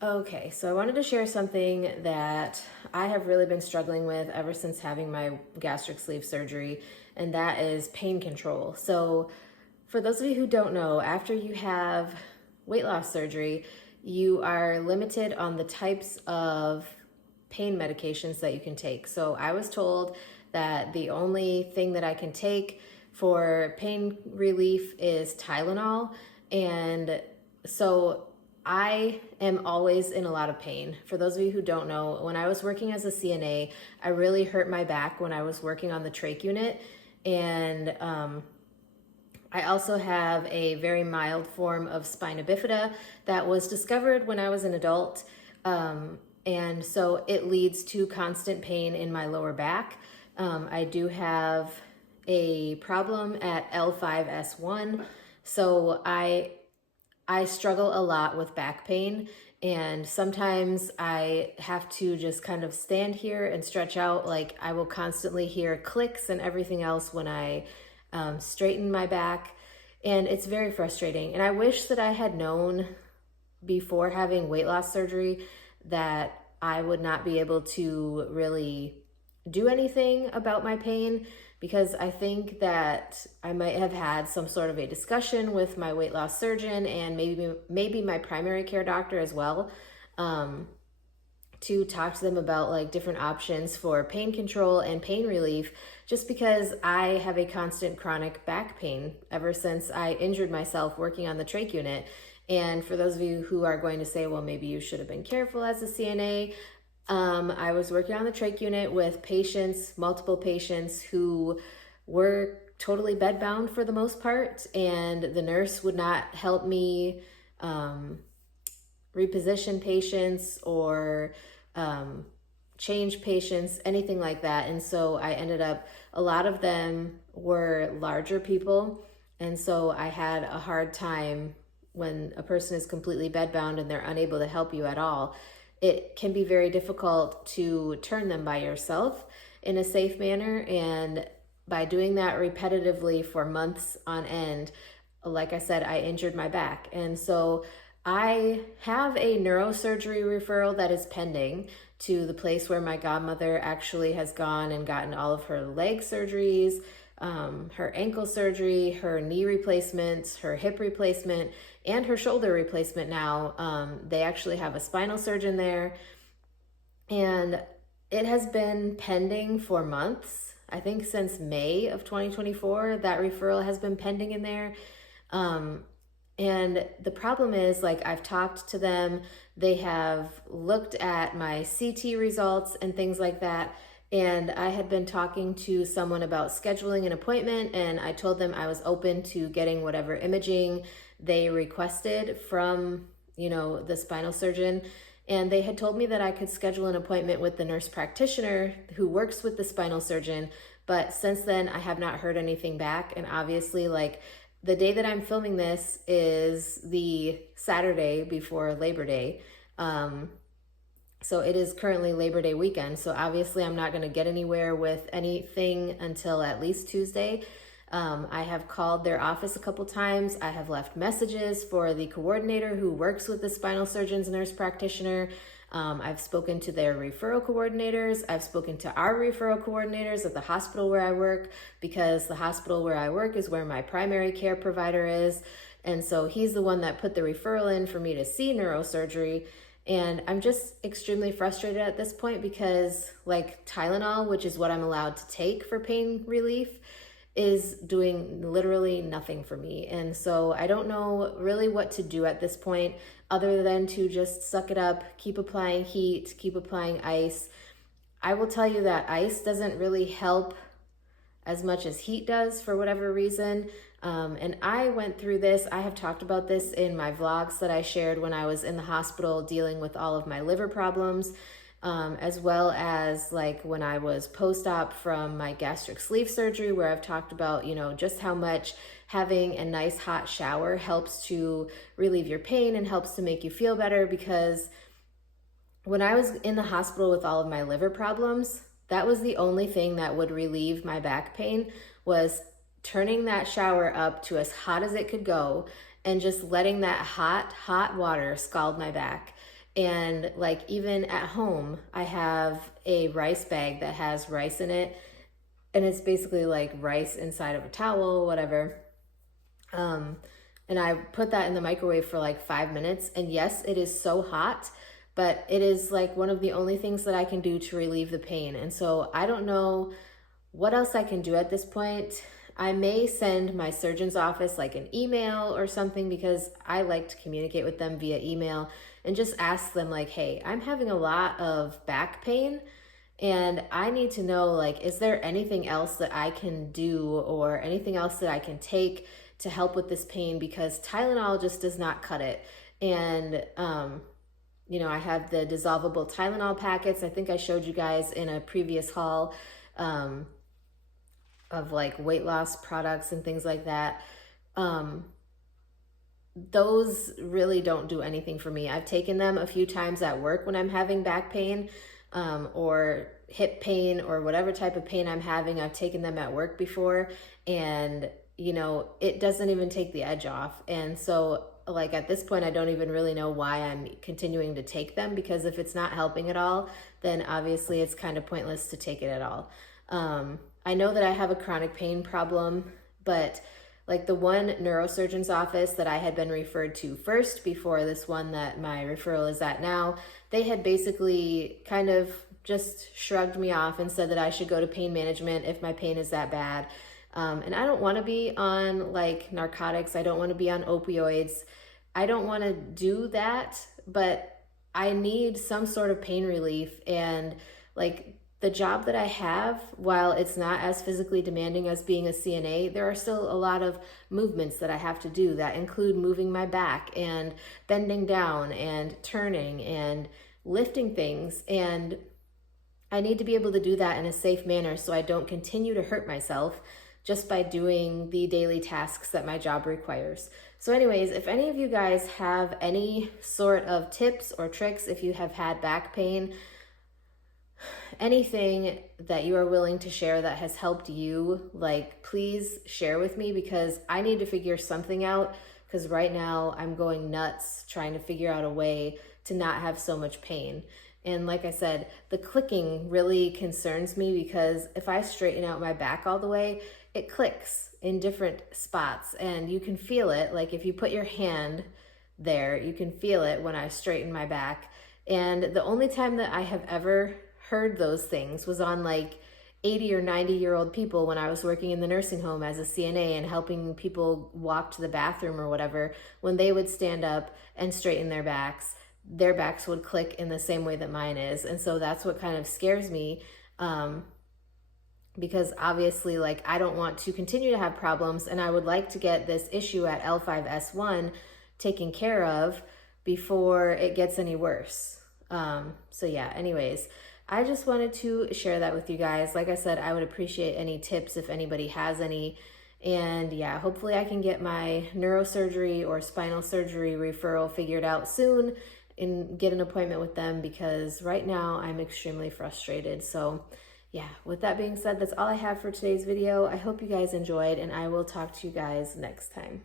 Okay, so I wanted to share something that I have really been struggling with ever since having my gastric sleeve surgery, and that is pain control. So, for those of you who don't know, after you have weight loss surgery, you are limited on the types of pain medications that you can take. So, I was told that the only thing that I can take for pain relief is Tylenol, and so I am always in a lot of pain. For those of you who don't know, when I was working as a CNA, I really hurt my back when I was working on the trach unit. And I also have a very mild form of spina bifida that was discovered when I was an adult. And so it leads to constant pain in my lower back. I do have a problem at L5S1. So I struggle a lot with back pain, and sometimes I have to just kind of stand here and stretch out. Like, I will constantly hear clicks and everything else when I straighten my back, and it's very frustrating. And I wish that I had known before having weight loss surgery that I would not be able to really do anything about my pain, because I think that I might have had some sort of a discussion with my weight loss surgeon and maybe my primary care doctor as well, to talk to them about like different options for pain control and pain relief, just because I have a constant chronic back pain ever since I injured myself working on the trach unit. And for those of you who are going to say, well, maybe you should have been careful as a CNA, I was working on the trach unit with patients, multiple patients who were totally bedbound for the most part, and the nurse would not help me reposition patients or change patients, anything like that. And so I ended up, a lot of them were larger people. And so I had a hard time when a person is completely bedbound and they're unable to help you at all. It can be very difficult to turn them by yourself in a safe manner. And by doing that repetitively for months on end, like I said, I injured my back. And so I have a neurosurgery referral that is pending to the place where my godmother actually has gone and gotten all of her leg surgeries, her ankle surgery, her knee replacements, her hip replacement, and her shoulder replacement now. They actually have a spinal surgeon there. And it has been pending for months. I think since May of 2024, that referral has been pending in there. And the problem is, like, I've talked to them, they have looked at my CT results and things like that. And I had been talking to someone about scheduling an appointment, and I told them I was open to getting whatever imaging they requested from, the spinal surgeon. And they had told me that I could schedule an appointment with the nurse practitioner who works with the spinal surgeon. But since then, I have not heard anything back. And obviously, like, the day that I'm filming this is the Saturday before Labor Day. So it is currently Labor Day weekend. So obviously I'm not going to get anywhere with anything until at least Tuesday. I have called their office a couple times. I have left messages for the coordinator who works with the spinal surgeon's nurse practitioner. I've spoken to their referral coordinators. I've spoken to our referral coordinators at the hospital where I work, because the hospital where I work is where my primary care provider is. And so he's the one that put the referral in for me to see neurosurgery. And I'm just extremely frustrated at this point because, like, Tylenol, which is what I'm allowed to take for pain relief, is doing literally nothing for me. And so I don't know really what to do at this point other than to just suck it up, keep applying heat, keep applying ice. I will tell you that ice doesn't really help as much as heat does for whatever reason. And I went through this. I have talked about this in my vlogs that I shared when I was in the hospital dealing with all of my liver problems, as well as like when I was post-op from my gastric sleeve surgery, where I've talked about, just how much having a nice hot shower helps to relieve your pain and helps to make you feel better. Because when I was in the hospital with all of my liver problems, that was the only thing that would relieve my back pain, was turning that shower up to as hot as it could go and just letting that hot water scald my back. And like even at home, I have a rice bag that has rice in it, and it's basically like rice inside of a towel, whatever. And I put that in the microwave for like 5 minutes. And yes, it is so hot, but it is like one of the only things that I can do to relieve the pain. And so I don't know what else I can do at this point. I may send my surgeon's office like an email or something, because I like to communicate with them via email, and just ask them like, hey, I'm having a lot of back pain and I need to know, like, is there anything else that I can do or anything else that I can take to help with this pain? Because Tylenol just does not cut it. And, I have the dissolvable Tylenol packets. I think I showed you guys in a previous haul of like weight loss products and things like that. Those really don't do anything for me. I've taken them a few times at work when I'm having back pain or hip pain or whatever type of pain I'm having. I've taken them at work before, and it doesn't even take the edge off. And so like at this point, I don't even really know why I'm continuing to take them, because if it's not helping at all, then obviously it's kind of pointless to take it at all. I know that I have a chronic pain problem, but like the one neurosurgeon's office that I had been referred to first before this one that my referral is at now, they had basically kind of just shrugged me off and said that I should go to pain management if my pain is that bad. And I don't want to be on like narcotics. I don't want to be on opioids. I don't want to do that, but I need some sort of pain relief. And like the job that I have, while it's not as physically demanding as being a CNA, there are still a lot of movements that I have to do that include moving my back and bending down and turning and lifting things. And I need to be able to do that in a safe manner so I don't continue to hurt myself just by doing the daily tasks that my job requires. So anyways, if any of you guys have any sort of tips or tricks, if you have had back pain, anything that you are willing to share that has helped you, like, please share with me, because I need to figure something out, because right now I'm going nuts trying to figure out a way to not have so much pain. And like I said, the clicking really concerns me, because if I straighten out my back all the way, it clicks in different spots and you can feel it. Like if you put your hand there, you can feel it when I straighten my back. And the only time that I have ever heard those things was on like 80 or 90-year-old people when I was working in the nursing home as a CNA and helping people walk to the bathroom or whatever. When they would stand up and straighten their backs would click in the same way that mine is. And so that's what kind of scares me, because obviously, like, I don't want to continue to have problems, and I would like to get this issue at L5S1 taken care of before it gets any worse. So yeah, anyways, I just wanted to share that with you guys. Like I said, I would appreciate any tips if anybody has any. And yeah, hopefully I can get my neurosurgery or spinal surgery referral figured out soon and get an appointment with them, because right now I'm extremely frustrated. So yeah, with that being said, that's all I have for today's video. I hope you guys enjoyed, and I will talk to you guys next time.